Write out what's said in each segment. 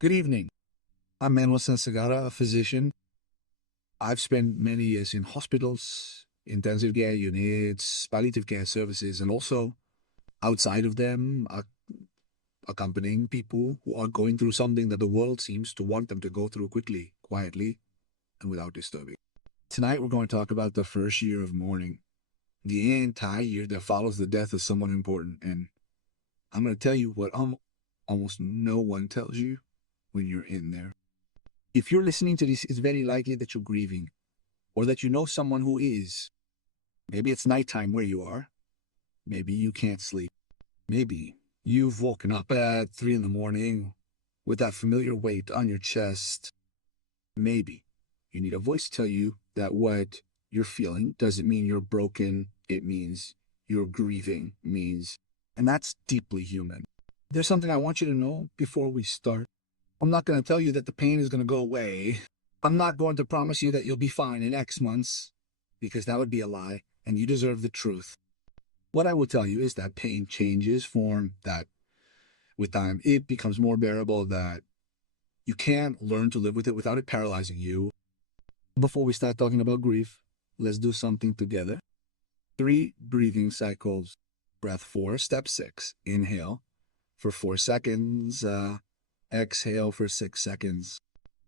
Good evening. I'm Manuel Sans Segarra, a physician. I've spent many years in hospitals, intensive care units, palliative care services, and also outside of them, accompanying people who are going through something that the world seems to want them to go through quickly, quietly, and without disturbing. Tonight, we're going to talk about the first year of mourning, the entire year that follows the death of someone important. And I'm going to tell you what almost no one tells you when you're in there. If you're listening to this, it's very likely that you're grieving or that you know someone who is. Maybe it's nighttime where you are. Maybe you can't sleep. Maybe you've woken up at 3 in the morning with that familiar weight on your chest. Maybe you need a voice tell you that what you're feeling doesn't mean you're broken. It means you're grieving, and that's deeply human. There's something I want you to know before we start. I'm not going to tell you that the pain is going to go away. I'm not going to promise you that you'll be fine in X months, because that would be a lie, and you deserve the truth. What I will tell you is that pain changes form, that with time it becomes more bearable, that you can learn to live with it without it paralyzing you. Before we start talking about grief, let's do something together. 3 breathing cycles. Breath 4, step 6. Inhale for 4 seconds. Exhale for 6 seconds.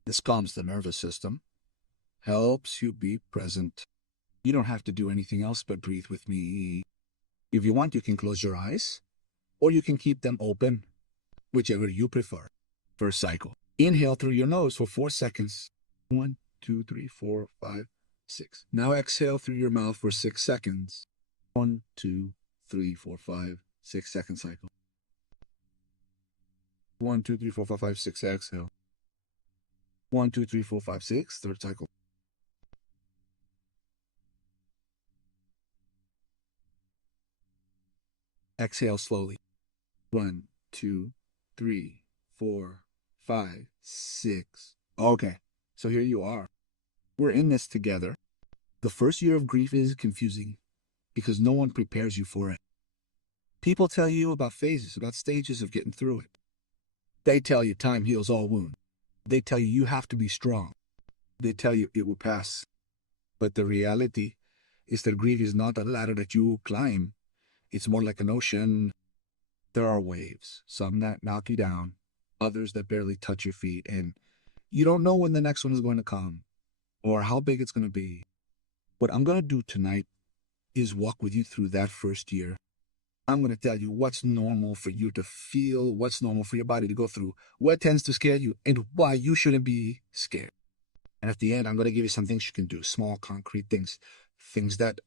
This calms the nervous system, helps you be present. You don't have to do anything else but breathe with me. If you want, you can close your eyes, or you can keep them open, whichever you prefer. First cycle. Inhale through your nose for 4 seconds. 1, 2, 3, 4, 5, 6. Now exhale through your mouth for 6 seconds. 1, 2, 3, 4, 5, 6 second cycle. 1, 2, 3, 4, 5, 5, 6, exhale. 1, 2, 3, 4, 5, 6, third cycle. Exhale slowly. 1, 2, 3, 4, 5, 6. Okay, so here you are. We're in this together. The first year of grief is confusing because no one prepares you for it. People tell you about phases, about stages of getting through it. They tell you time heals all wounds. They tell you you have to be strong. They tell you it will pass. But the reality is that grief is not a ladder that you climb. It's more like an ocean. There are waves, some that knock you down, others that barely touch your feet, and you don't know when the next one is going to come or how big it's going to be. What I'm going to do tonight is walk with you through that first year. I'm going to tell you what's normal for you to feel, what's normal for your body to go through, what tends to scare you, and why you shouldn't be scared. And at the end, I'm going to give you some things you can do, small, concrete things, things that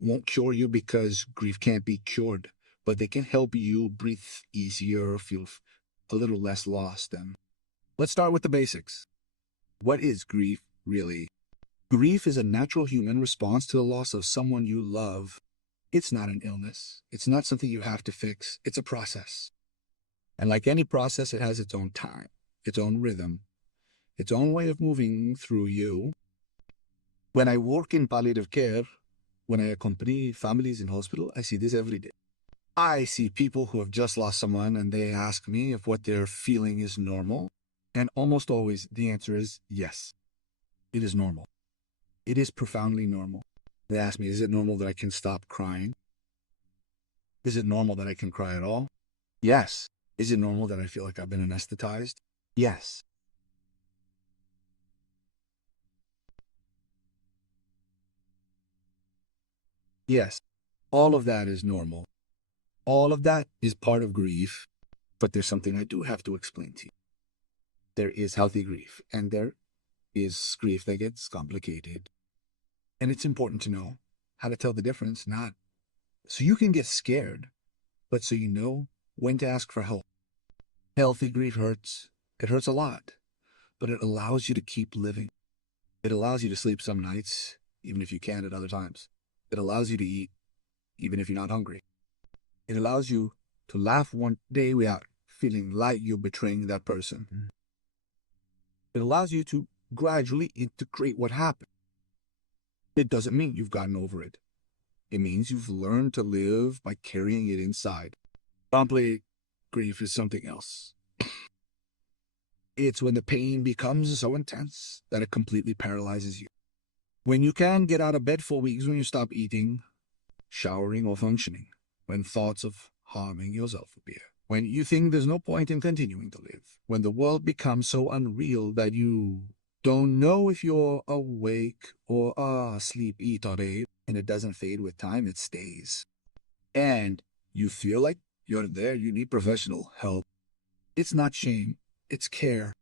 won't cure you because grief can't be cured, but they can help you breathe easier, feel a little less lost. And let's start with the basics. What is grief really? Grief is a natural human response to the loss of someone you love. It's not an illness. It's not something you have to fix. It's a process. And like any process, it has its own time, its own rhythm, its own way of moving through you. When I work in palliative care, when I accompany families in hospital, I see this every day. I see people who have just lost someone and they ask me if what they're feeling is normal. And almost always the answer is yes, it is normal. It is profoundly normal. They ask me, is it normal that I can stop crying? Is it normal that I can cry at all? Yes. Is it normal that I feel like I've been anesthetized? Yes. Yes. All of that is normal. All of that is part of grief. But there's something I do have to explain to you. There is healthy grief, and there is grief that gets complicated. And it's important to know how to tell the difference, not so you can get scared, but so you know when to ask for help. Healthy grief hurts. It hurts a lot, but it allows you to keep living. It allows you to sleep some nights, even if you can't at other times. It allows you to eat, even if you're not hungry. It allows you to laugh one day without feeling like you're betraying that person. It allows you to gradually integrate what happened. It doesn't mean you've gotten over it. It means you've learned to live by carrying it inside. Promptly, grief is something else. It's when the pain becomes so intense that it completely paralyzes you. When you can't get out of bed for weeks, when you stop eating, showering, or functioning. When thoughts of harming yourself appear. When you think there's no point in continuing to live. When the world becomes so unreal that you don't know if you're awake or asleep, eat or ate, and it doesn't fade with time, it stays. And you feel like you're there, you need professional help. It's not shame, it's care.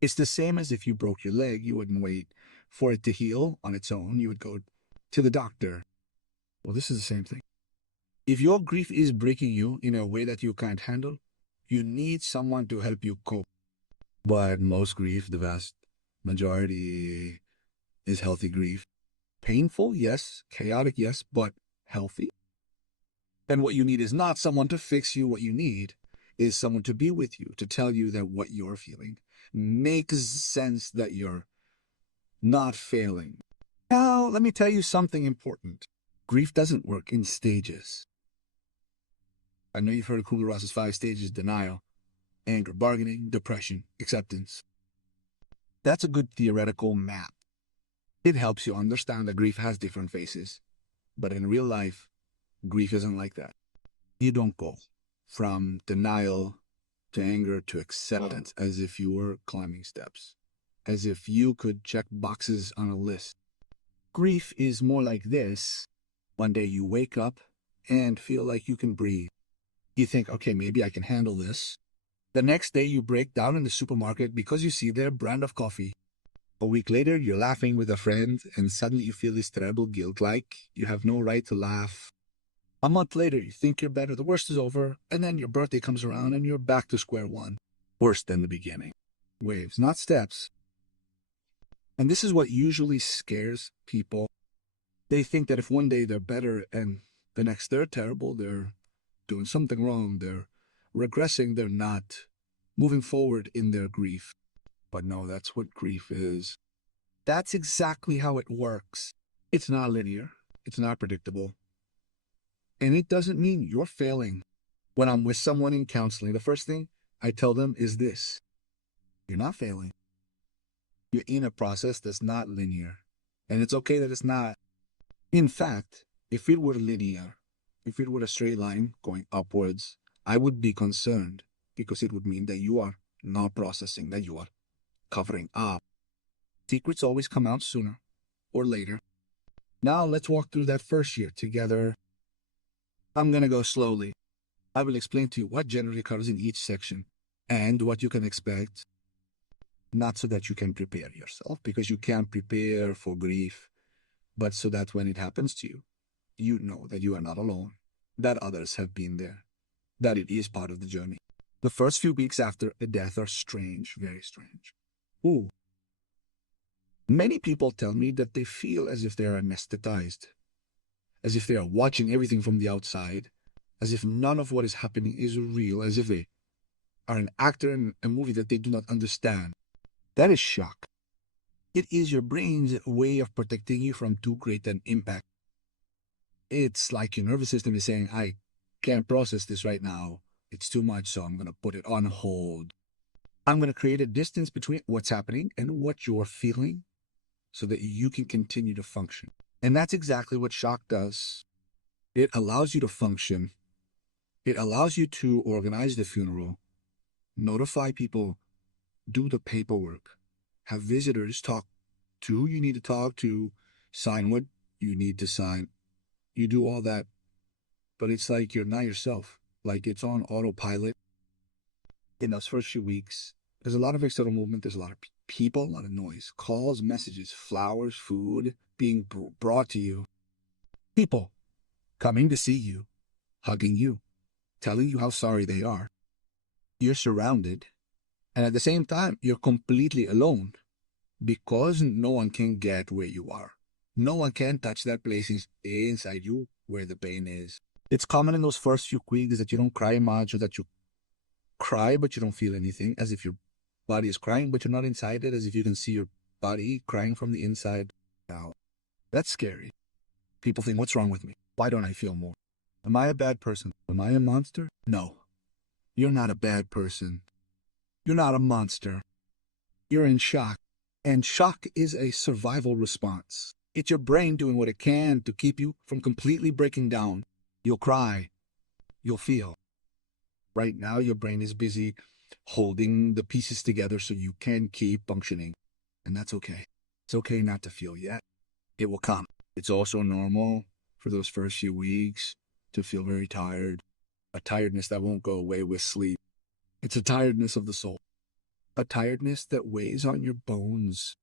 It's the same as if you broke your leg, you wouldn't wait for it to heal on its own, you would go to the doctor. Well, this is the same thing. If your grief is breaking you in a way that you can't handle, you need someone to help you cope. But most grief, the vast majority, is healthy grief. Painful, yes. Chaotic, yes. But healthy. And what you need is not someone to fix you. What you need is someone to be with you, to tell you that what you're feeling makes sense, that you're not failing. Now, let me tell you something important. Grief doesn't work in stages. I know you've heard of Kubler-Ross's 5 stages: denial, anger, bargaining, depression, acceptance. That's a good theoretical map. It helps you understand that grief has different phases. But in real life, grief isn't like that. You don't go from denial to anger to acceptance as if you were climbing steps, as if you could check boxes on a list. Grief is more like this. One day you wake up and feel like you can breathe. You think, okay, maybe I can handle this. The next day you break down in the supermarket because you see their brand of coffee. A week later, you're laughing with a friend, and suddenly you feel this terrible guilt, like you have no right to laugh. A month later, you think you're better, the worst is over, and then your birthday comes around and you're back to square one. Worse than the beginning. Waves, not steps. And this is what usually scares people. They think that if one day they're better and the next they're terrible, they're doing something wrong, they're regressing, they're not moving forward in their grief. But no, that's what grief is. That's exactly how it works. It's not linear. It's not predictable. And it doesn't mean you're failing. When I'm with someone in counseling, the first thing I tell them is this: you're not failing. You're in a process that's not linear. And it's okay that it's not. In fact, if it were linear, if it were a straight line going upwards, I would be concerned, because it would mean that you are not processing, that you are covering up. Secrets always come out sooner or later. Now let's walk through that first year together. I'm going to go slowly. I will explain to you what generally occurs in each section and what you can expect. Not so that you can prepare yourself, because you can't prepare for grief, but so that when it happens to you, you know that you are not alone, that others have been there, that it is part of the journey. The first few weeks after a death are strange, very strange. Ooh. Many people tell me that they feel as if they are anesthetized, as if they are watching everything from the outside, as if none of what is happening is real, as if they are an actor in a movie that they do not understand. That is shock. It is your brain's way of protecting you from too great an impact. It's like your nervous system is saying, I can't process this right now. It's too much, so I'm going to put it on hold. I'm going to create a distance between what's happening and what you're feeling so that you can continue to function. And that's exactly what shock does. It allows you to function. It allows you to organize the funeral, notify people, do the paperwork, have visitors, talk to who you need to talk to, sign what you need to sign. You do all that, but it's like you're not yourself. Like it's on autopilot. In those first few weeks, there's a lot of external movement. There's a lot of people, a lot of noise, calls, messages, flowers, food being brought to you. People coming to see you, hugging you, telling you how sorry they are. You're surrounded, and at the same time, you're completely alone because no one can get where you are. No one can touch that place inside you where the pain is. It's common in those first few weeks that you don't cry much, or that you cry but you don't feel anything, as if your body is crying but you're not inside it, as if you can see your body crying from the inside out. That's scary. People think, what's wrong with me? Why don't I feel more? Am I a bad person? Am I a monster? No. You're not a bad person. You're not a monster. You're in shock. And shock is a survival response. It's your brain doing what it can to keep you from completely breaking down. You'll cry. You'll feel. Right now, your brain is busy holding the pieces together so you can keep functioning. And that's okay. It's okay not to feel yet. It will come. It's also normal for those first few weeks to feel very tired. A tiredness that won't go away with sleep. It's a tiredness of the soul. A tiredness that weighs on your bones.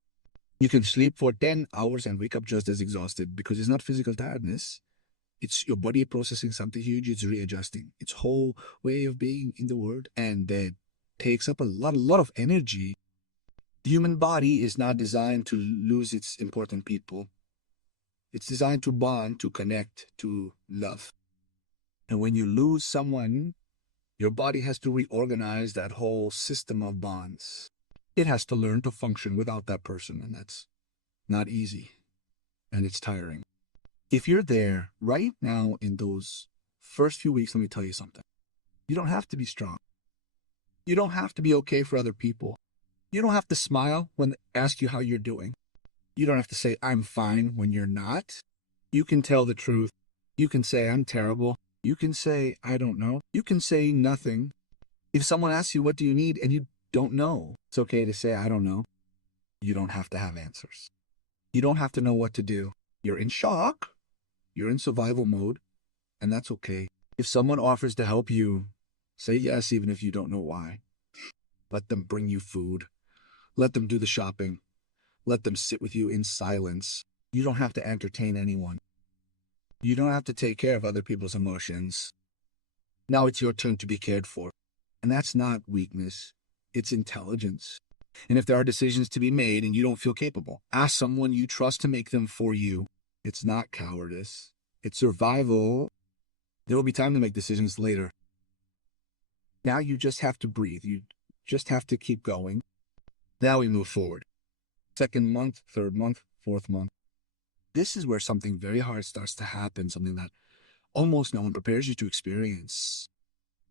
You can sleep for 10 hours and wake up just as exhausted because it's not physical tiredness. It's your body processing something huge. It's readjusting its whole way of being in the world, and that takes up a lot of energy. The human body is not designed to lose its important people. It's designed to bond, to connect, to love. And when you lose someone, your body has to reorganize that whole system of bonds. It has to learn to function without that person, and that's not easy, and it's tiring. If you're there right now in those first few weeks, let me tell you something. You don't have to be strong. You don't have to be okay for other people. You don't have to smile when they ask you how you're doing. You don't have to say, I'm fine, when you're not. You can tell the truth. You can say, I'm terrible. You can say, I don't know. You can say nothing. If someone asks you, what do you need, and you don't know, it's okay to say, I don't know. You don't have to have answers. You don't have to know what to do. You're in shock. You're in survival mode, and that's okay. If someone offers to help you, say yes, even if you don't know why. Let them bring you food. Let them do the shopping. Let them sit with you in silence. You don't have to entertain anyone. You don't have to take care of other people's emotions. Now it's your turn to be cared for. And that's not weakness. It's intelligence. And if there are decisions to be made and you don't feel capable, ask someone you trust to make them for you. It's not cowardice. It's survival. There will be time to make decisions later. Now you just have to breathe. You just have to keep going. Now we move forward. Second month, third month, fourth month. This is where something very hard starts to happen, something that almost no one prepares you to experience.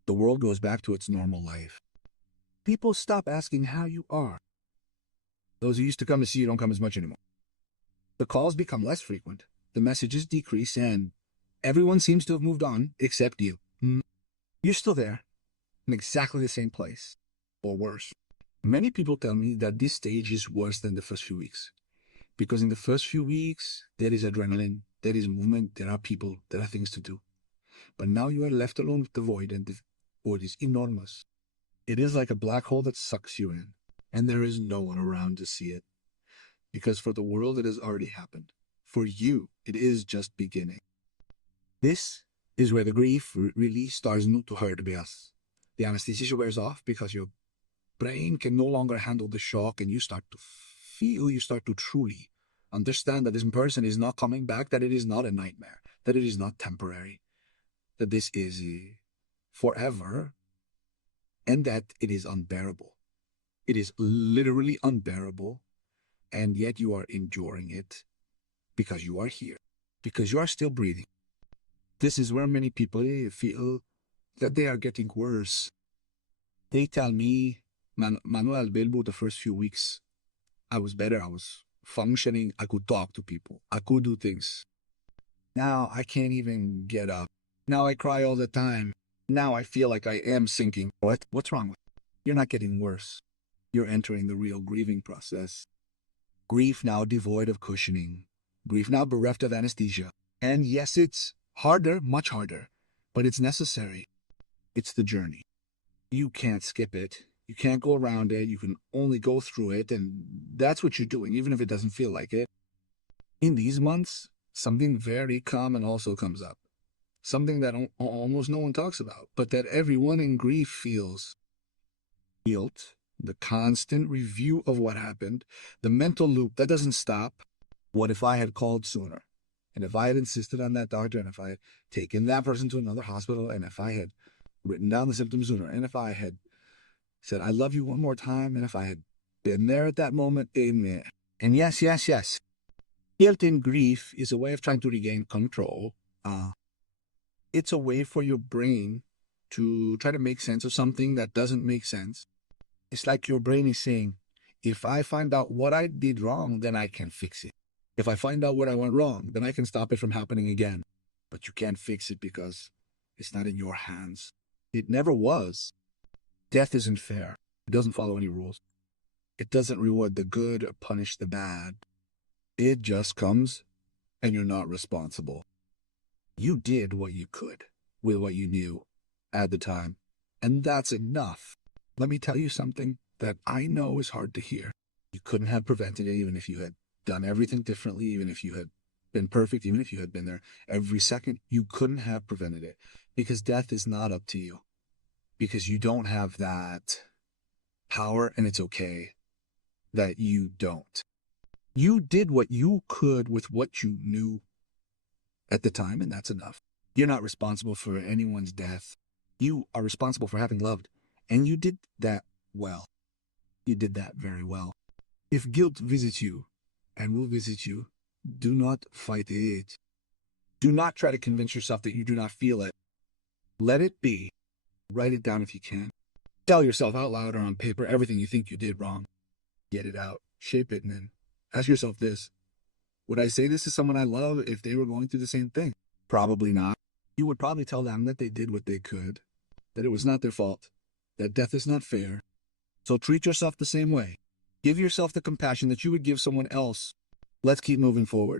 The world goes back to its normal life. People stop asking how you are. Those who used to come to see you don't come as much anymore. The calls become less frequent. The messages decrease, and everyone seems to have moved on except you. You're still there, in exactly the same place, or worse. Many people tell me that this stage is worse than the first few weeks. Because in the first few weeks, there is adrenaline, there is movement, there are people, there are things to do. But now you are left alone with the void, and the void is enormous. It is like a black hole that sucks you in, and there is no one around to see it. Because for the world, it has already happened. For you, it is just beginning. This is where the grief really starts not to hurt because the anesthesia wears off, because your brain can no longer handle the shock, and you start to feel, you start to truly understand that this person is not coming back, that it is not a nightmare, that it is not temporary, that this is forever, and that it is unbearable. It is literally unbearable, and yet you are enduring it because you are here, because you are still breathing. This is where many people feel that they are getting worse. They tell me, Manuel, Bilbo, the first few weeks, I was better, I was functioning, I could talk to people, I could do things. Now I can't even get up. Now I cry all the time. Now I feel like I am sinking. What's wrong with you? You're not getting worse. You're entering the real grieving process. Grief now devoid of cushioning. Grief now bereft of anesthesia. And yes, it's harder, much harder, but it's necessary. It's the journey. You can't skip it. You can't go around it. You can only go through it, and that's what you're doing, even if it doesn't feel like it. In these months, something very common also comes up. Something that almost no one talks about, but that everyone in grief feels. Guilt, the constant review of what happened, the mental loop that doesn't stop. What if I had called sooner? And if I had insisted on that doctor, and if I had taken that person to another hospital, and if I had written down the symptoms sooner, and if I had said, I love you one more time, and if I had been there at that moment, amen. And yes. Guilt in grief is a way of trying to regain control. It's a way for your brain to try to make sense of something that doesn't make sense. It's like your brain is saying, If I find out what I did wrong, then I can fix it. If I find out what I went wrong, then I can stop it from happening again. But you can't fix it because it's not in your hands. It never was. Death isn't fair. It doesn't follow any rules. It doesn't reward the good or punish the bad. It just comes and you're not responsible. You did what you could with what you knew at the time. And that's enough. Let me tell you something that I know is hard to hear. You couldn't have prevented it even if you had done everything differently, even if you had been perfect, even if you had been there every second. You couldn't have prevented it because death is not up to you. Because you don't have that power, and it's okay that you don't. You did what you could with what you knew at the time, and that's enough. You're not responsible for anyone's death. You are responsible for having loved, and you did that well. You did that very well. If guilt visits you, and will visit you, do not fight it. Do not try to convince yourself that you do not feel it. Let it be. Write it down if you can. Tell yourself out loud or on paper everything you think you did wrong. Get it out. Shape it, and then ask yourself this. Would I say this to someone I love if they were going through the same thing? Probably not. You would probably tell them that they did what they could, that it was not their fault, that death is not fair. So treat yourself the same way. Give yourself the compassion that you would give someone else. Let's keep moving forward.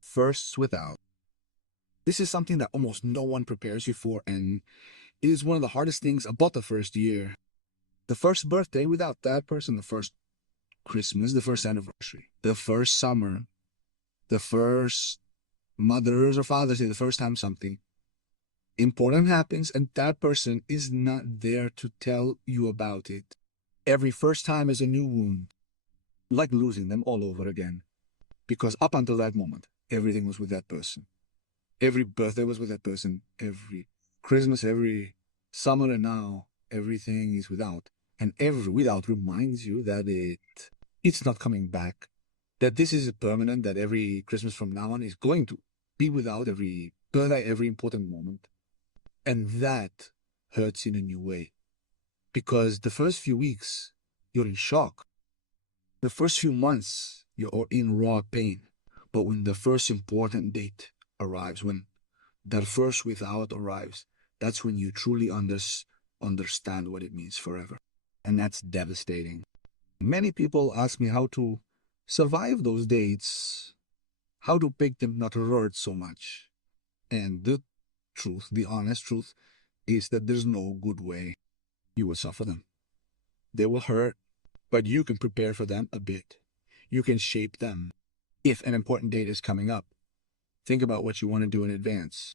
Firsts without. This is something that almost no one prepares you for, and it is one of the hardest things about the first year. The first birthday without that person, the first Christmas, the first anniversary, the first summer, the first Mother's or Father's Day, the first time something important happens and that person is not there to tell you about it. Every first time is a new wound, like losing them all over again. Because up until that moment, everything was with that person. Every birthday was with that person. Every Christmas, every summer, and now everything is without. And every without reminds you that it's not coming back. That this is permanent, that every Christmas from now on is going to be without, every birthday, every important moment. And that hurts in a new way. Because the first few weeks, you're in shock. The first few months, you're in raw pain. But when the first important date arrives, when that first without arrives, that's when you truly understand what it means forever. And that's devastating. Many people ask me how to survive those dates, how to pick them not to hurt so much. And the truth, the honest truth, is that there's no good way. You will suffer them. They will hurt, but you can prepare for them a bit. You can shape them. If an important date is coming up, think about what you want to do in advance.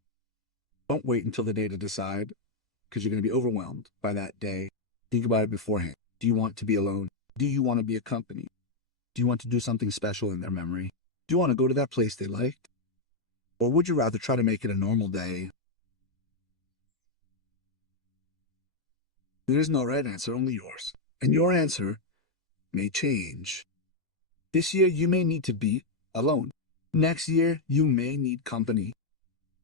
Don't wait until the day to decide, because you're going to be overwhelmed by that day. Think about it beforehand. Do you want to be alone? Do you want to be accompanied? Do you want to do something special in their memory? Do you want to go to that place they liked? Or would you rather try to make it a normal day? There is no right answer, only yours. And your answer may change. This year, you may need to be alone. Next year, you may need company.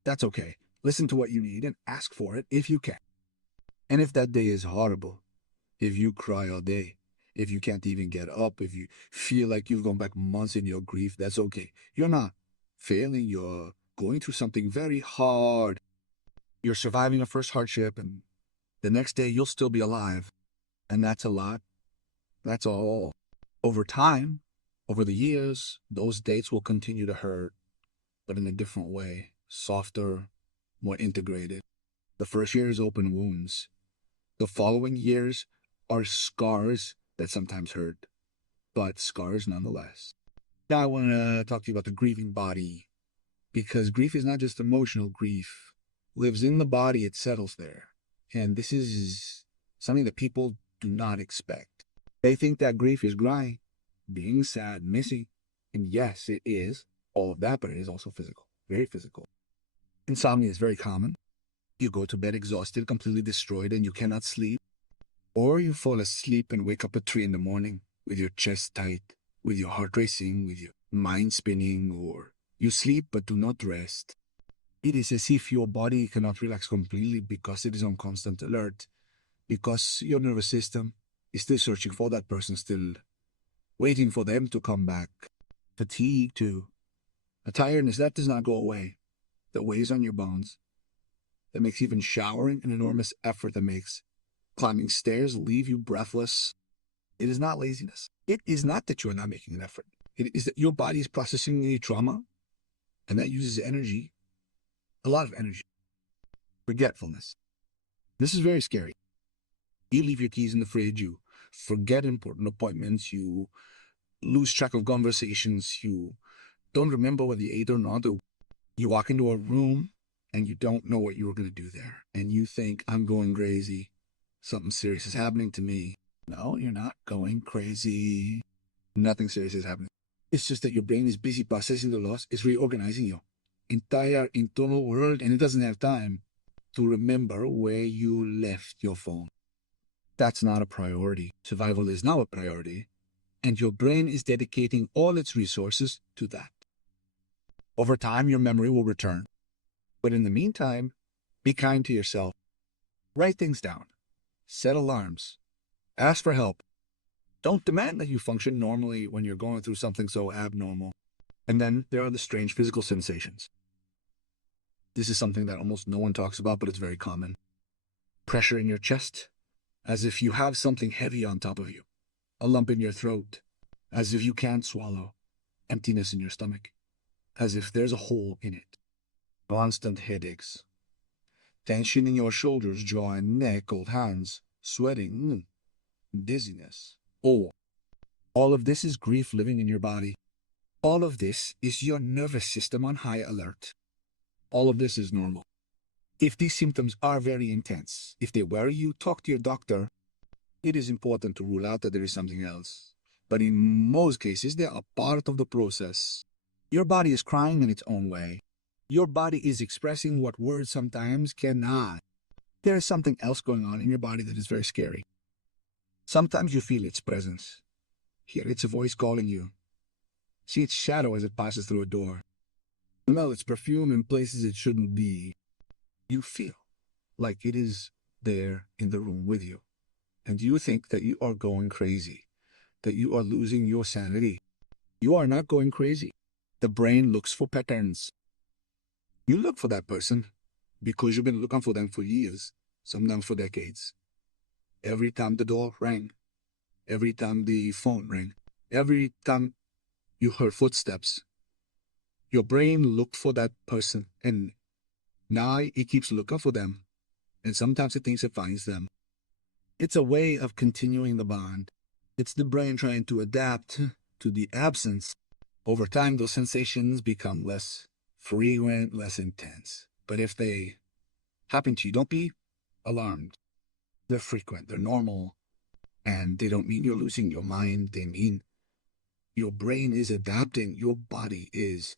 That's okay. Listen to what you need and ask for it if you can. And if that day is horrible, if you cry all day, if you can't even get up, if you feel like you've gone back months in your grief, that's okay. You're not failing. You're going through something very hard. You're surviving a first hardship, and the next day you'll still be alive. And that's a lot. That's all. Over time, over the years, those dates will continue to hurt, but in a different way, softer, more integrated. The first year is open wounds. The following years are scars that sometimes hurt, but scars nonetheless. Now I want to talk to you about the grieving body, because grief is not just emotional. Grief lives in the body. It settles there. And this is something that people do not expect. They think that grief is crying, being sad, missing. And yes, it is all of that, but it is also physical, very physical. Insomnia is very common. You go to bed exhausted, completely destroyed, and you cannot sleep. Or you fall asleep and wake up at 3 in the morning with your chest tight, with your heart racing, with your mind spinning, or you sleep but do not rest. It is as if your body cannot relax completely because it is on constant alert, because your nervous system is still searching for that person, still waiting for them to come back. Fatigue, too. A tiredness that does not go away, that weighs on your bones, that makes even showering an enormous effort, that makes climbing stairs leave you breathless. It is not laziness. It is not that you are not making an effort. It is that your body is processing a trauma, and that uses energy, a lot of energy. Forgetfulness. This is very scary. You leave your keys in the fridge, you forget important appointments, you lose track of conversations, you don't remember whether you ate or not. You walk into a room and you don't know what you were going to do there. And you think, I'm going crazy. Something serious is happening to me. No, you're not going crazy. Nothing serious is happening. It's just that your brain is busy processing the loss. It's reorganizing your entire internal world, and it doesn't have time to remember where you left your phone. That's not a priority. Survival is now a priority, and your brain is dedicating all its resources to that. Over time, your memory will return. But in the meantime, be kind to yourself. Write things down. Set alarms. Ask for help. Don't demand that you function normally when you're going through something so abnormal. And then there are the strange physical sensations. This is something that almost no one talks about, but it's very common. Pressure in your chest, as if you have something heavy on top of you. A lump in your throat, as if you can't swallow. Emptiness in your stomach, as if there's a hole in it. Constant headaches. Tension in your shoulders, jaw, and neck, cold hands, sweating, dizziness. Oh, all of this is grief living in your body. All of this is your nervous system on high alert. All of this is normal. If these symptoms are very intense, if they worry you, talk to your doctor. It is important to rule out that there is something else. But in most cases, they are part of the process. Your body is crying in its own way. Your body is expressing what words sometimes cannot. There is something else going on in your body that is very scary. Sometimes you feel its presence. Hear its voice calling you. See its shadow as it passes through a door. Smell its perfume in places it shouldn't be. You feel like it is there in the room with you. And you think that you are going crazy, that you are losing your sanity. You are not going crazy. The brain looks for patterns. You look for that person because you've been looking for them for years, sometimes for decades. Every time the door rang, every time the phone rang, every time you heard footsteps, your brain looked for that person, and now it keeps looking for them, and sometimes it thinks it finds them. It's a way of continuing the bond. It's the brain trying to adapt to the absence. Over time, those sensations become less frequent, less intense. But if they happen to you, don't be alarmed. They're frequent, they're normal, and they don't mean you're losing your mind. They mean your brain is adapting. Your body is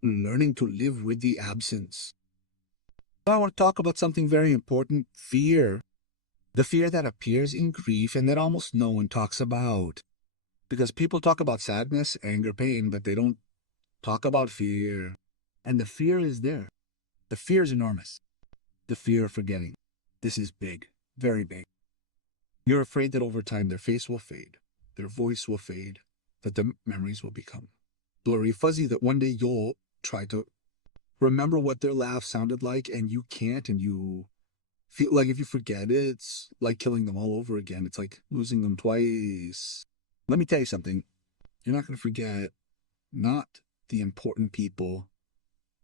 learning to live with the absence. I want to talk about something very important, fear. The fear that appears in grief and that almost no one talks about. Because people talk about sadness, anger, pain, but they don't talk about fear. And the fear is there. The fear is enormous. The fear of forgetting. This is big, very big. You're afraid that over time their face will fade, their voice will fade, that the memories will become blurry, fuzzy, that one day you'll try to remember what their laugh sounded like and you can't, and you feel like if you forget it, it's like killing them all over again. It's like losing them twice. Let me tell you something. You're not going to forget, not the important people,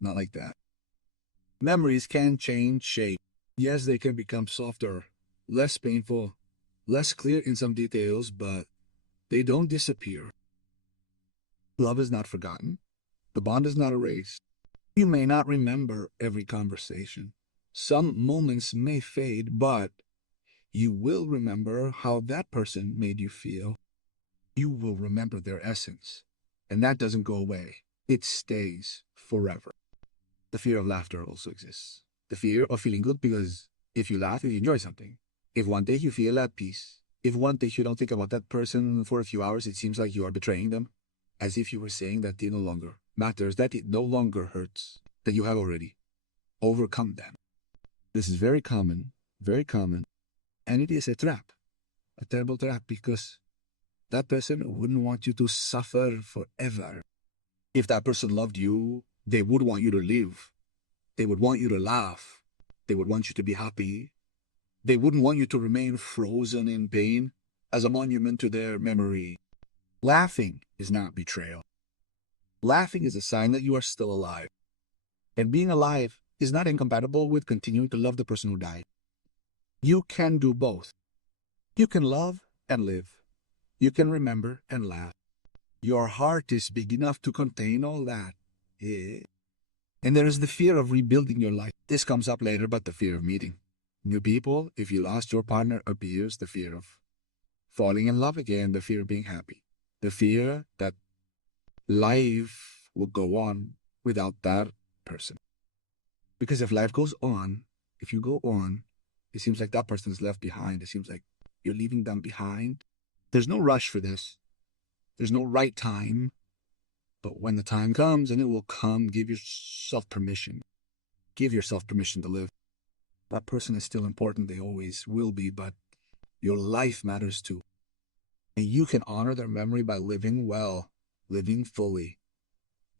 not like that. Memories can change shape. Yes, they can become softer, less painful, less clear in some details, but they don't disappear. Love is not forgotten. The bond is not erased. You may not remember every conversation. Some moments may fade, but you will remember how that person made you feel. You will remember their essence. And that doesn't go away. It stays forever. The fear of laughter also exists. The fear of feeling good, because if you laugh, you enjoy something. If one day you feel at peace, if one day you don't think about that person for a few hours, it seems like you are betraying them. As if you were saying that it no longer matters, that it no longer hurts, that you have already overcome them. This is very common, and it is a trap, a terrible trap, because That person wouldn't want you to suffer forever. If that person loved you, they would want you to live. They would want you to laugh. They would want you to be happy. They wouldn't want you to remain frozen in pain as a monument to their memory. Laughing is not betrayal. Laughing is a sign that you are still alive. And being alive is not incompatible with continuing to love the person who died. You can do both. You can love and live. You can remember and laugh. Your heart is big enough to contain all that. Yeah. And there is the fear of rebuilding your life. This comes up later, but the fear of meeting new people. If you lost your partner, appears the fear of falling in love again, the fear of being happy, the fear that life will go on without that person. Because if life goes on, if you go on, it seems like that person is left behind. It seems like you're leaving them behind. There's no rush for this. There's no right time. But when the time comes, and it will come, give yourself permission. Give yourself permission to live. That person is still important. They always will be, but your life matters too. And you can honor their memory by living well, living fully,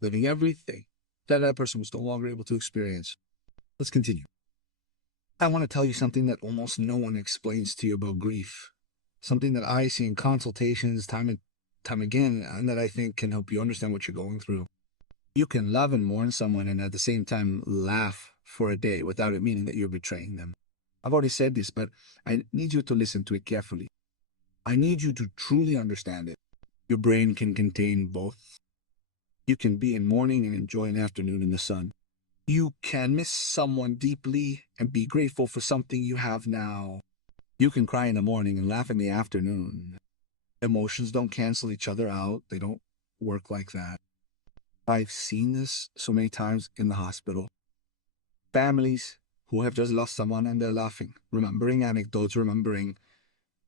living everything that person was no longer able to experience. Let's continue. I want to tell you something that almost no one explains to you about grief. Something that I see in consultations time and time again, and that I think can help you understand what you're going through. You can love and mourn someone and at the same time laugh for a day without it meaning that you're betraying them. I've already said this, but I need you to listen to it carefully. I need you to truly understand it. Your brain can contain both. You can be in mourning and enjoy an afternoon in the sun. You can miss someone deeply and be grateful for something you have now. You can cry in the morning and laugh in the afternoon. Emotions don't cancel each other out. They don't work like that. I've seen this so many times in the hospital. Families who have just lost someone and they're laughing, remembering anecdotes, remembering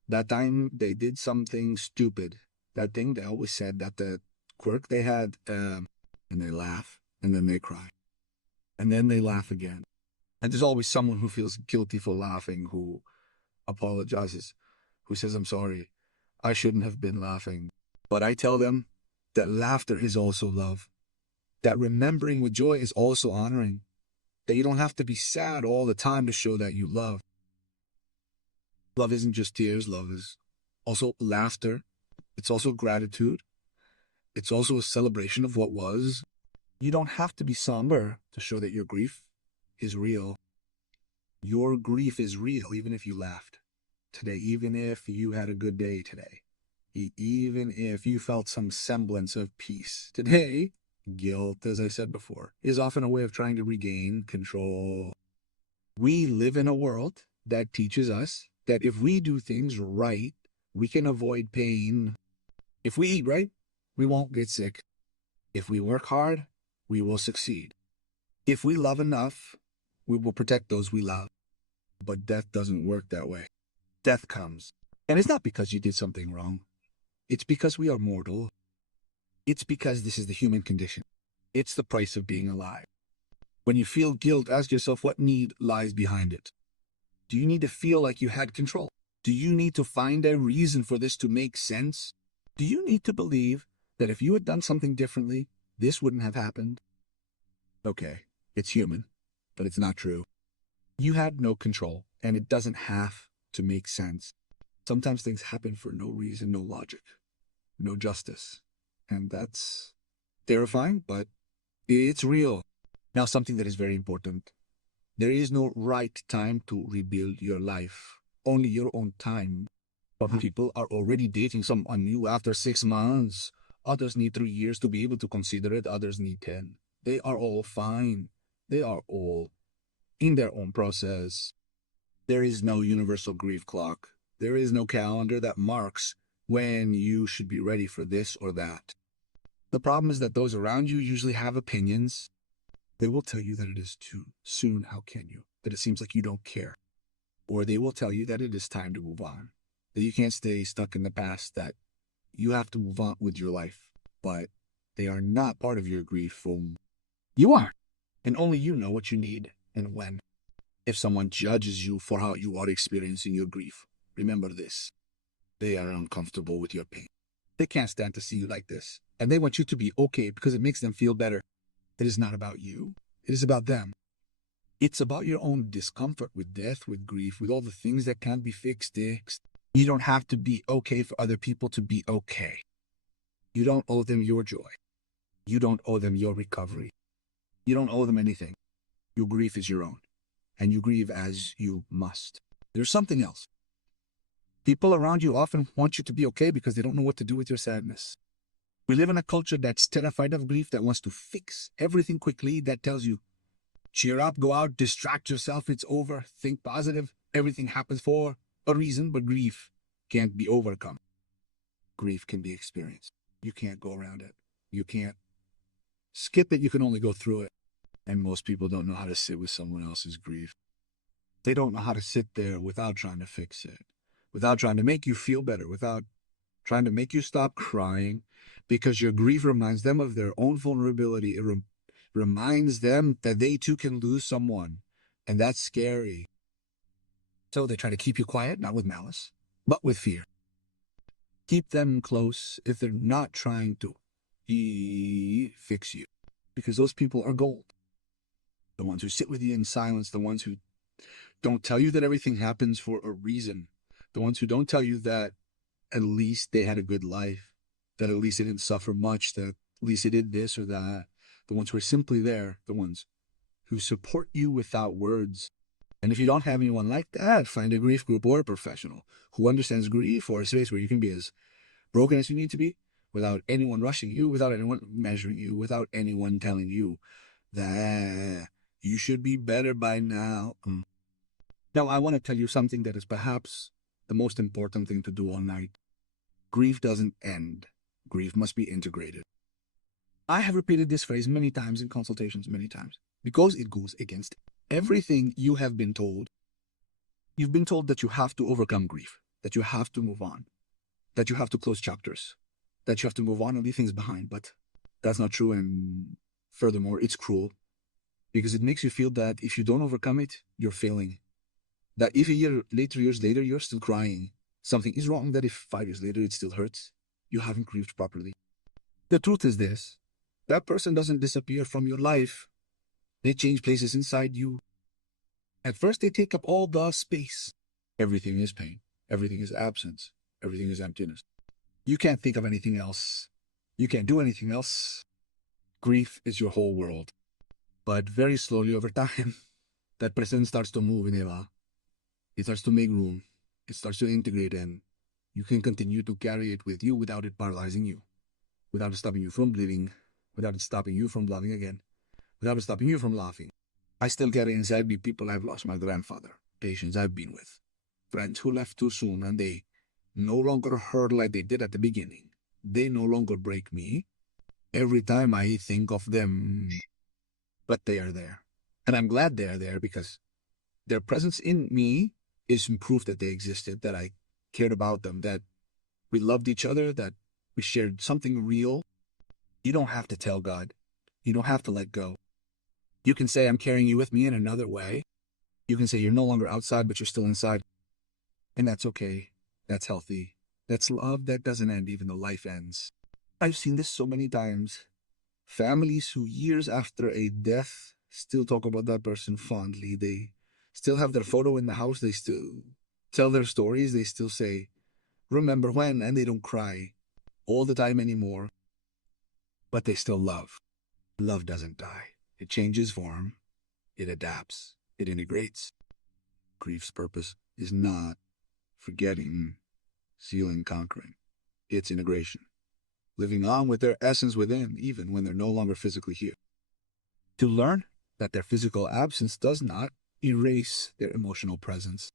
that time they did something stupid. That thing they always said, that the quirk they had, and they laugh, and then they cry. And then they laugh again. And there's always someone who feels guilty for laughing, who apologizes, who says, I'm sorry, I shouldn't have been laughing. But I tell them that laughter is also love. That remembering with joy is also honoring. That you don't have to be sad all the time to show that you love. Love isn't just tears. Love is also laughter. It's also gratitude. It's also a celebration of what was. You don't have to be somber to show that your grief is real. Your grief is real even if you laughed today, even if you had a good day today, even if you felt some semblance of peace today. Guilt, as I said before, is often a way of trying to regain control. We live in a world that teaches us that if we do things right, we can avoid pain. If we eat right, we won't get sick. If we work hard, we will succeed. If we love enough, we will protect those we love. But death doesn't work that way. Death comes. And it's not because you did something wrong. It's because we are mortal. It's because this is the human condition. It's the price of being alive. When you feel guilt, ask yourself what need lies behind it. Do you need to feel like you had control? Do you need to find a reason for this to make sense? Do you need to believe that if you had done something differently, this wouldn't have happened? Okay, it's human, but it's not true. You had no control, and it doesn't have to make sense. Sometimes things happen for no reason, no logic, no justice. And that's terrifying, but it's real. Now, something that is very important. There is no right time to rebuild your life. Only your own time. Some people are already dating someone new after 6 months. Others need 3 years to be able to consider it. Others need 10. They are all fine. They are all in their own process. There is no universal grief clock. There is no calendar that marks when you should be ready for this or that. The problem is that those around you usually have opinions. They will tell you that it is too soon, how can you? That it seems like you don't care. Or they will tell you that it is time to move on. That you can't stay stuck in the past, that you have to move on with your life. But they are not part of your grief. You are. And only you know what you need and when. If someone judges you for how you are experiencing your grief, remember this. They are uncomfortable with your pain. They can't stand to see you like this. And they want you to be okay because it makes them feel better. It is not about you. It is about them. It's about your own discomfort with death, with grief, with all the things that can't be fixed. You don't have to be okay for other people to be okay. You don't owe them your joy. You don't owe them your recovery. You don't owe them anything. Your grief is your own. And you grieve as you must. There's something else. People around you often want you to be okay because they don't know what to do with your sadness. We live in a culture that's terrified of grief, that wants to fix everything quickly, that tells you, cheer up, go out, distract yourself, it's over, think positive, everything happens for a reason, but grief can't be overcome. Grief can be experienced. You can't go around it. You can't skip it, you can only go through it. And most people don't know how to sit with someone else's grief. They don't know how to sit there without trying to fix it, without trying to make you feel better, without trying to make you stop crying, because your grief reminds them of their own vulnerability. It reminds them that they too can lose someone, and that's scary. So they try to keep you quiet, not with malice, but with fear. Keep them close if they're not trying to fix you, because those people are gold. The ones who sit with you in silence, the ones who don't tell you that everything happens for a reason, the ones who don't tell you that at least they had a good life, that at least they didn't suffer much, that at least they did this or that, the ones who are simply there, the ones who support you without words. And if you don't have anyone like that, find a grief group or a professional who understands grief, or a space where you can be as broken as you need to be, without anyone rushing you, without anyone measuring you, without anyone telling you that you should be better by now. Now, I want to tell you something that is perhaps the most important thing to do all night. Grief doesn't end. Grief must be integrated. I have repeated this phrase many times in consultations, many times, because it goes against everything you have been told. You've been told that you have to overcome grief, that you have to move on, that you have to close chapters, that you have to move on and leave things behind. But that's not true, and furthermore, it's cruel, because it makes you feel that if you don't overcome it, you're failing. That if years later, you're still crying, something is wrong. That if 5 years later it still hurts, you haven't grieved properly. The truth is this: that person doesn't disappear from your life. They change places inside you. At first, they take up all the space. Everything is pain. Everything is absence. Everything is emptiness. You can't think of anything else. You can't do anything else. Grief is your whole world. But very slowly over time, that presence starts to move in Eva. It starts to make room. It starts to integrate, and you can continue to carry it with you without it paralyzing you, without it stopping you from bleeding, without it stopping you from loving again, without it stopping you from laughing. I still carry inside me people I've lost: my grandfather, patients I've been with, friends who left too soon, and they no longer hurt like they did at the beginning. They no longer break me every time I think of them, but they are there. And I'm glad they are there, because their presence in me is proof that they existed, that I cared about them, that we loved each other, that we shared something real. You don't have to tell God. You don't have to let go. You can say, I'm carrying you with me in another way. You can say you're no longer outside, but you're still inside. And that's okay. That's healthy. That's love that doesn't end even though life ends. I've seen this so many times. Families who years after a death still talk about that person fondly. They still have their photo in the house. They still tell their stories. They still say, remember when? And they don't cry all the time anymore. But they still love. Love doesn't die. It changes form. It adapts. It integrates. Grief's purpose is not forgetting, sealing, conquering. It's integration. Living on with their essence within, even when they're no longer physically here. To learn that their physical absence does not erase their emotional presence.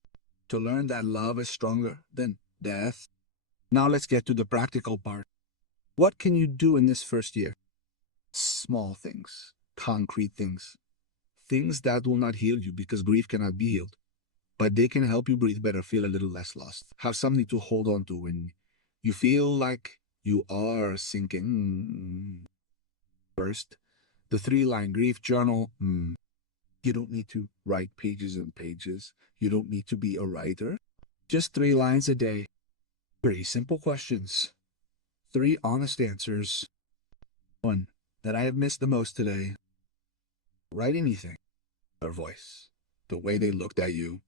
To learn that love is stronger than death. Now let's get to the practical part. What can you do in this first year? Small things, concrete things. Things that will not heal you, because grief cannot be healed. But they can help you breathe better, feel a little less lost. Have something to hold on to when you feel like you are sinking. First, the 3-line grief journal. You don't need to write pages and pages. You don't need to be a writer. Just 3 lines a day. Very simple questions. 3 honest answers. 1. That I have missed the most today. Write anything. Their voice, the way they looked at you,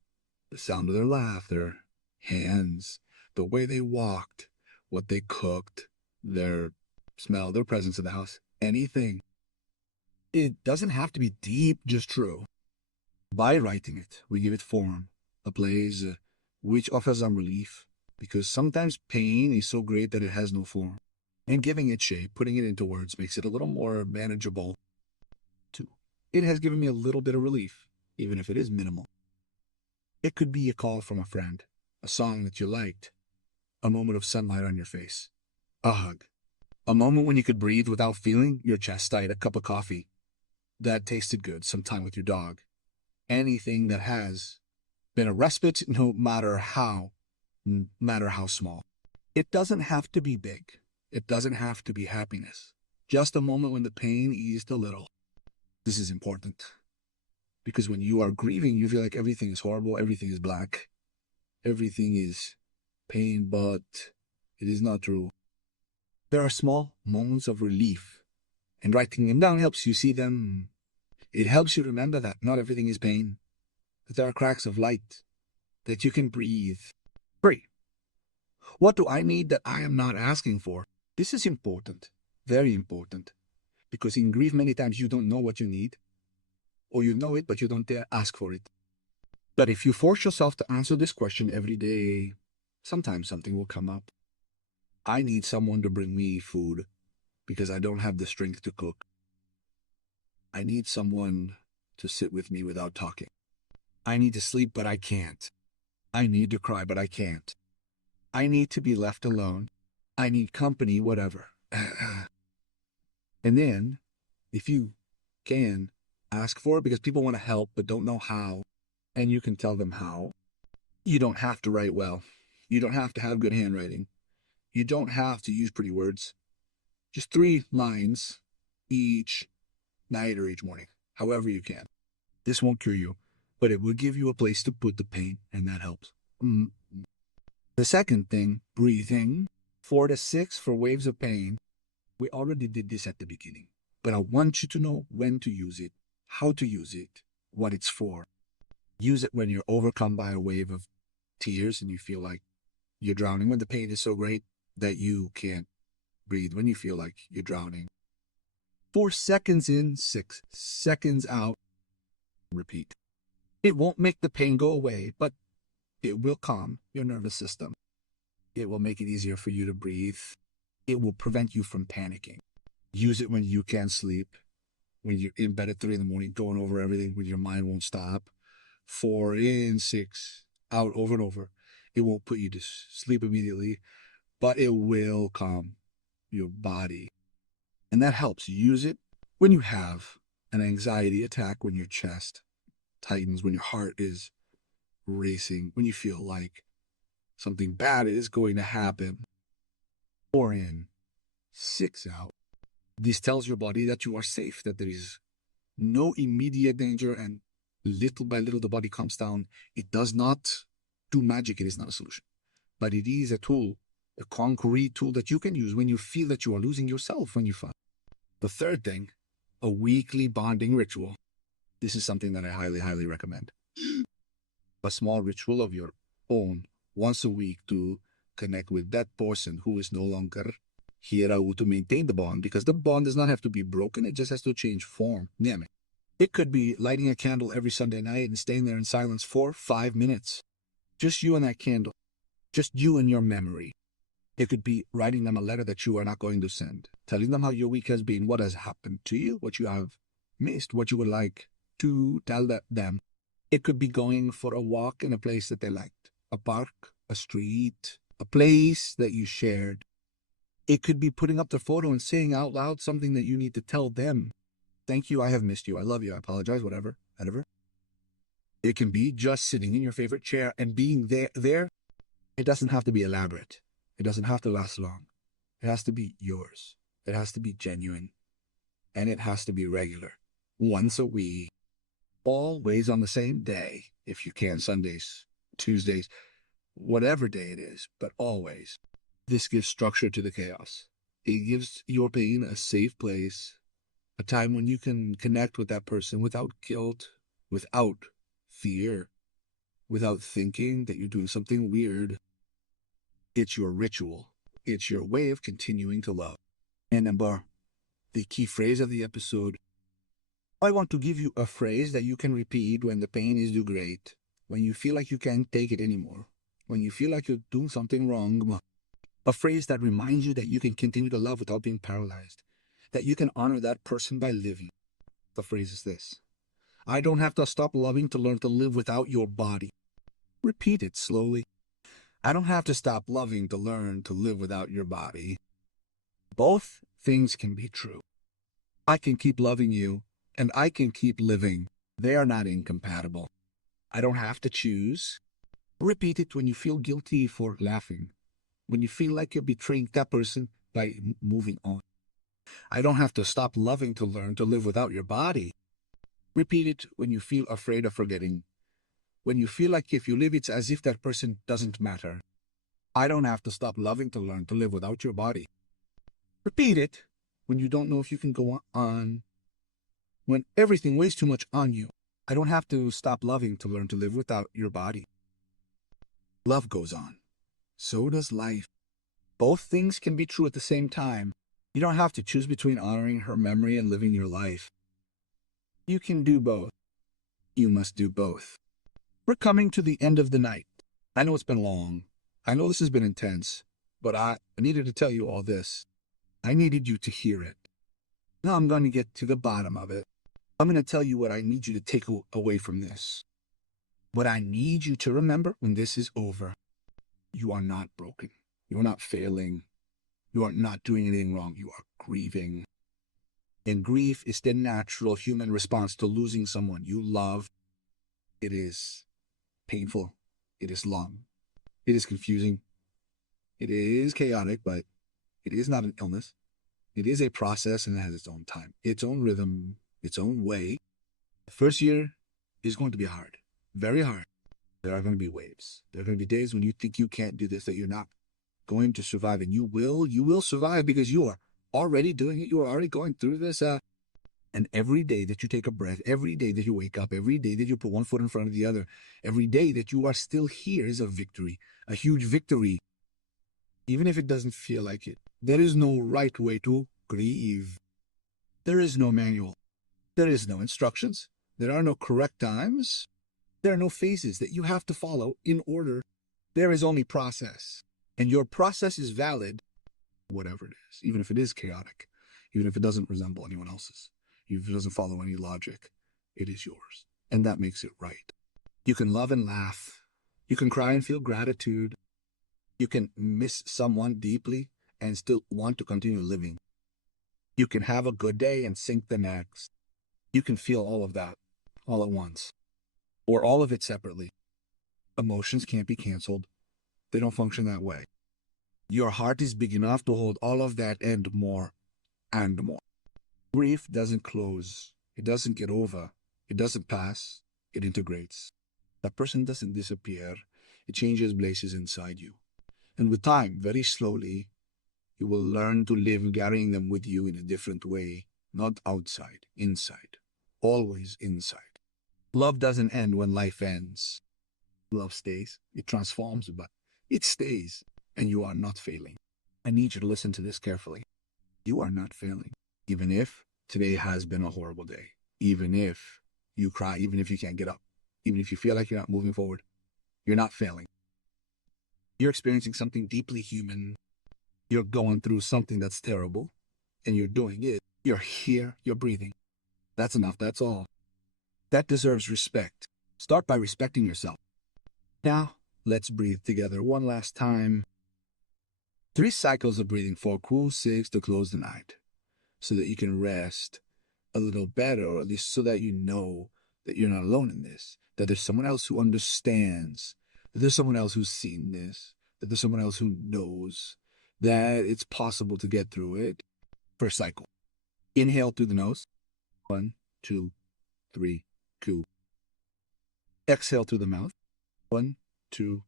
the sound of their laugh, their hands, the way they walked, what they cooked, their smell, their presence in the house, anything. It doesn't have to be deep, just true. By writing it, we give it form, a place which offers some relief, because sometimes pain is so great that it has no form. And giving it shape, putting it into words, makes it a little more manageable. 2. It has given me a little bit of relief, even if it is minimal. It could be a call from a friend, a song that you liked, a moment of sunlight on your face, a hug, a moment when you could breathe without feeling your chest tight, a cup of coffee that tasted good, some time with your dog. Anything that has been a respite, no matter how small. It doesn't have to be big. It doesn't have to be happiness. Just a moment when the pain eased a little. This is important. Because when you are grieving, you feel like everything is horrible, everything is black, everything is pain, but it is not true. There are small moments of relief, and writing them down helps you see them. It helps you remember that not everything is pain, that there are cracks of light, that you can breathe. 3. What do I need that I am not asking for? This is important, very important, because in grief many times you don't know what you need, or you know it but you don't dare ask for it. But if you force yourself to answer this question every day, sometimes something will come up. I need someone to bring me food because I don't have the strength to cook. I need someone to sit with me without talking. I need to sleep, but I can't. I need to cry, but I can't. I need to be left alone. I need company, whatever. And then, if you can, ask for it, because people want to help but don't know how, and you can tell them how. You don't have to write well. You don't have to have good handwriting. You don't have to use pretty words. Just 3 lines each night or each morning, however you can. This won't cure you, but it will give you a place to put the pain, and that helps. The second thing, breathing. 4 to 6 for waves of pain. We already did this at the beginning, but I want you to know when to use it, how to use it, what it's for. Use it when you're overcome by a wave of tears and you feel like you're drowning, when the pain is so great that you can't breathe, when you feel like you're drowning. 4 seconds in, 6 seconds out. Repeat. It won't make the pain go away, but it will calm your nervous system. It will make it easier for you to breathe. It will prevent you from panicking. Use it when you can't sleep, when you're in bed at 3 in the morning, going over everything, when your mind won't stop. 4 in, 6 out, over and over. It won't put you to sleep immediately, but it will calm your body. And that helps. Use it when you have an anxiety attack, when your chest tightens, when your heart is racing, when you feel like something bad is going to happen. 4 in, 6 out. This tells your body that you are safe, that there is no immediate danger, and little by little the body calms down. It does not do magic. It is not a solution, but it is a tool, a concrete tool that you can use when you feel that you are losing yourself, when you fall. The third thing, a weekly bonding ritual. This is something that I highly, highly recommend. A small ritual of your own once a week to connect with that person who is no longer here to maintain the bond, because the bond does not have to be broken. It just has to change form. It could be lighting a candle every Sunday night and staying there in silence for 5 minutes. Just you and that candle. Just you and your memory. It could be writing them a letter that you are not going to send, telling them how your week has been, what has happened to you, what you have missed, what you would like to tell them. It could be going for a walk in a place that they liked, a park, a street, a place that you shared. It could be putting up the photo and saying out loud something that you need to tell them. Thank you, I have missed you, I love you, I apologize, whatever. It can be just sitting in your favorite chair and being there. It doesn't have to be elaborate. It doesn't have to last long. It has to be yours. It has to be genuine. And it has to be regular. Once a week. Always on the same day, if you can, Sundays, Tuesdays, whatever day it is, but always. This gives structure to the chaos. It gives your pain a safe place, a time when you can connect with that person without guilt, without fear, without thinking that you're doing something weird. It's your ritual. It's your way of continuing to love. And remember, the key phrase of the episode, I want to give you a phrase that you can repeat when the pain is too great, when you feel like you can't take it anymore, when you feel like you're doing something wrong. A phrase that reminds you that you can continue to love without being paralyzed, that you can honor that person by living. The phrase is this: I don't have to stop loving to learn to live without your body. Repeat it slowly. I don't have to stop loving to learn to live without your body. Both things can be true. I can keep loving you, and I can keep living. They are not incompatible. I don't have to choose. Repeat it when you feel guilty for laughing, when you feel like you're betraying that person by moving on. I don't have to stop loving to learn to live without your body. Repeat it when you feel afraid of forgetting, when you feel like if you live it's as if that person doesn't matter. I don't have to stop loving to learn to live without your body. Repeat it when you don't know if you can go on, when everything weighs too much on you. I don't have to stop loving to learn to live without your body. Love goes on. So does life. Both things can be true at the same time. You don't have to choose between honoring her memory and living your life. You can do both. You must do both. We're coming to the end of the night. I know it's been long. I know this has been intense, but I needed to tell you all this. I needed you to hear it. Now I'm going to get to the bottom of it. I'm going to tell you what I need you to take away from this. What I need you to remember when this is over. You are not broken. You are not failing. You are not doing anything wrong. You are grieving. And grief is the natural human response to losing someone you love. It is painful. It is long. It is confusing. It is chaotic, but it is not an illness. It is a process, and it has its own time, its own rhythm, its own way. The first year is going to be hard, very hard. There are going to be waves. There are going to be days when you think you can't do this, that you're not going to survive, and you will survive because you are already doing it. You are already going through this. And every day that you take a breath, every day that you wake up, every day that you put one foot in front of the other, every day that you are still here is a victory, a huge victory. Even if it doesn't feel like it. There is no right way to grieve. There is no manual. There is no instructions. There are no correct times. There are no phases that you have to follow in order. There is only process. And your process is valid, whatever it is, even if it is chaotic, even if it doesn't resemble anyone else's, even if it doesn't follow any logic, it is yours. And that makes it right. You can love and laugh. You can cry and feel gratitude. You can miss someone deeply and still want to continue living. You can have a good day and sink the next. You can feel all of that all at once, or all of it separately. Emotions can't be canceled. They don't function that way. Your heart is big enough to hold all of that and more, and more. Grief doesn't close. It doesn't get over. It doesn't pass. It integrates. That person doesn't disappear. It changes places inside you. And with time, very slowly, you will learn to live carrying them with you in a different way, not outside, inside, always inside. Love doesn't end when life ends. Love stays. It transforms, but it stays, and you are not failing. I need you to listen to this carefully. You are not failing, even if today has been a horrible day, even if you cry, even if you can't get up, even if you feel like you're not moving forward. You're not failing. You're experiencing something deeply human. You're going through something that's terrible, and you're doing it. You're here, you're breathing. That's enough, that's all. That deserves respect. Start by respecting yourself. Now, let's breathe together one last time. 3 cycles of breathing, 4 cool, 6 to close the night, so that you can rest a little better, or at least so that you know that you're not alone in this, that there's someone else who understands, that there's someone else who's seen this, that there's someone else who knows that it's possible to get through it. First cycle. Inhale through the nose. 1, 2, 3, cool. Exhale through the mouth. 1, 2,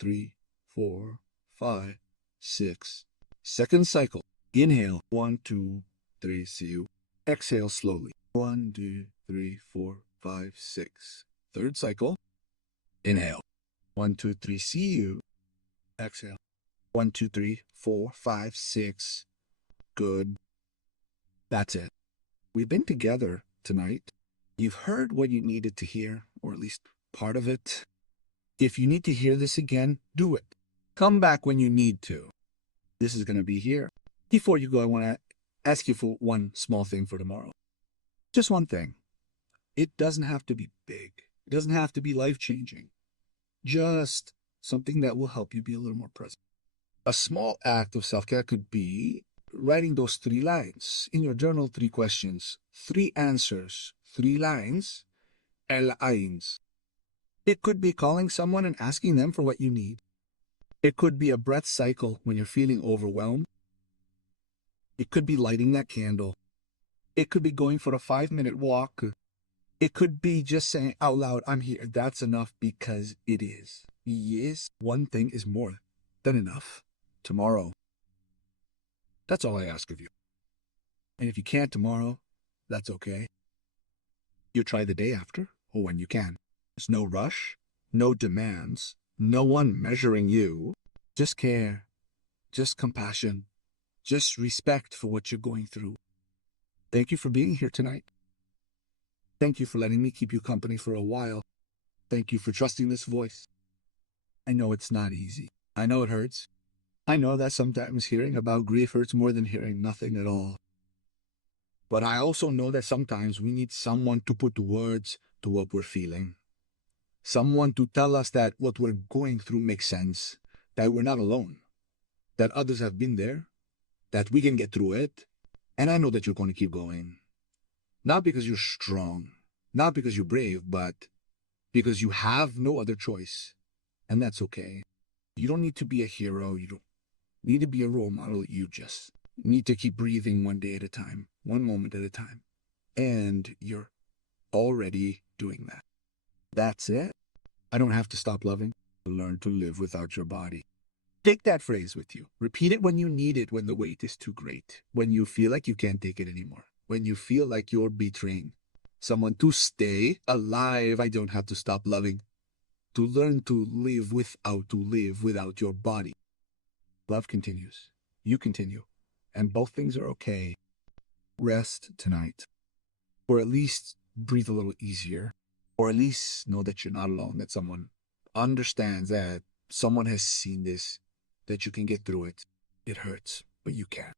3, 4, 5, 6. Second cycle. Inhale. 1, 2, 3, see you. Exhale slowly. 1, 2, 3, 4, 5, 6. Third cycle. Inhale. 1, 2, 3, see you. Exhale. 1, 2, 3, 4, 5, 6. Good. That's it. We've been together tonight. You've heard what you needed to hear, or at least part of it. If you need to hear this again, do it. Come back when you need to. This is going to be here. Before you go, I want to ask you for one small thing for tomorrow. Just one thing. It doesn't have to be big. It doesn't have to be life-changing. Just something that will help you be a little more present. A small act of self-care could be writing those 3 lines. In your journal, 3 questions, 3 answers, 3 lines, lines. It could be calling someone and asking them for what you need. It could be a breath cycle when you're feeling overwhelmed. It could be lighting that candle. It could be going for a 5-minute walk. It could be just saying out loud, I'm here. That's enough because it is. Yes, one thing is more than enough. Tomorrow. That's all I ask of you. And if you can't tomorrow, that's okay. You try the day after or when you can. There's no rush, no demands, no one measuring you. Just care, just compassion, just respect for what you're going through. Thank you for being here tonight. Thank you for letting me keep you company for a while. Thank you for trusting this voice. I know it's not easy. I know it hurts. I know that sometimes hearing about grief hurts more than hearing nothing at all. But I also know that sometimes we need someone to put words to what we're feeling. Someone to tell us that what we're going through makes sense, that we're not alone, that others have been there, that we can get through it, and I know that you're going to keep going. Not because you're strong, not because you're brave, but because you have no other choice, and that's okay. You don't need to be a hero, you don't need to be a role model, you just need to keep breathing one day at a time, one moment at a time, and you're already doing that. That's it. I don't have to stop loving. Learn to live without your body. Take that phrase with you. Repeat it when you need it, when the weight is too great, when you feel like you can't take it anymore, when you feel like you're betraying someone. To stay alive, I don't have to stop loving. To learn to live without your body. Love continues. You continue. And both things are okay. Rest tonight. Or at least breathe a little easier. Or at least know that you're not alone, that someone understands, that someone has seen this, that you can get through it. It hurts, but you can.